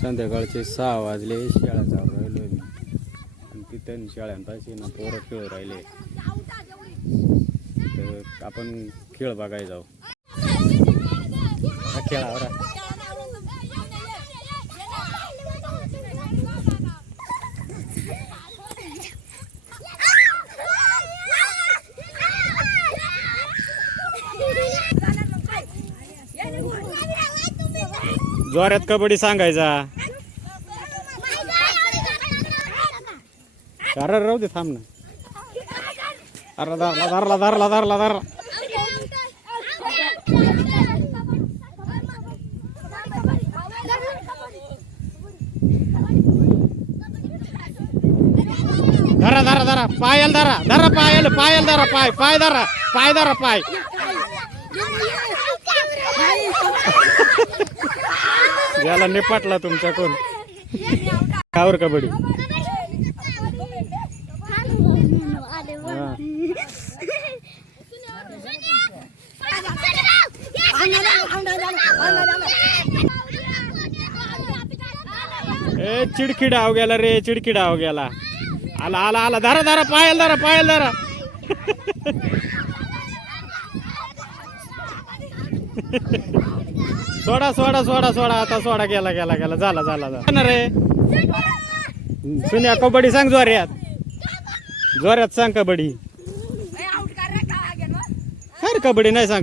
संध्याकाळचे सहा वाजले शेळ्या चालू राहिलो मी आणि तिथं शेळ्यांपाशी ना पोरं खेळ राहिले तर आपण खेळ बघायला जाऊ हा खेळावर जोरात कबड्डी सांगायचा. अरे राहू दे थांब ना. अरे धरला धरला धरला धरला धरला धरा धरा धरा पायल धरा धरा पायल पायल धरा पाय पाय धरा पाय धरा पाय. याला निपाटला तुमच्याकडून. कावर कबड्डी. ए चिडखिडा हो गेला रे चिडखिडा हो गेला. आला आला आला. धरा धरा पायल धरा पायल धरा. सोडा सोडा सोडा सोडा. आता सोडा गेला गेला गेला. झाला झाला झाला. रे? सुन्या कबड्डी सांग जोऱ्यात. जोऱ्यात सांग कबड्डी. काय रे कबड्डी नाही सांग.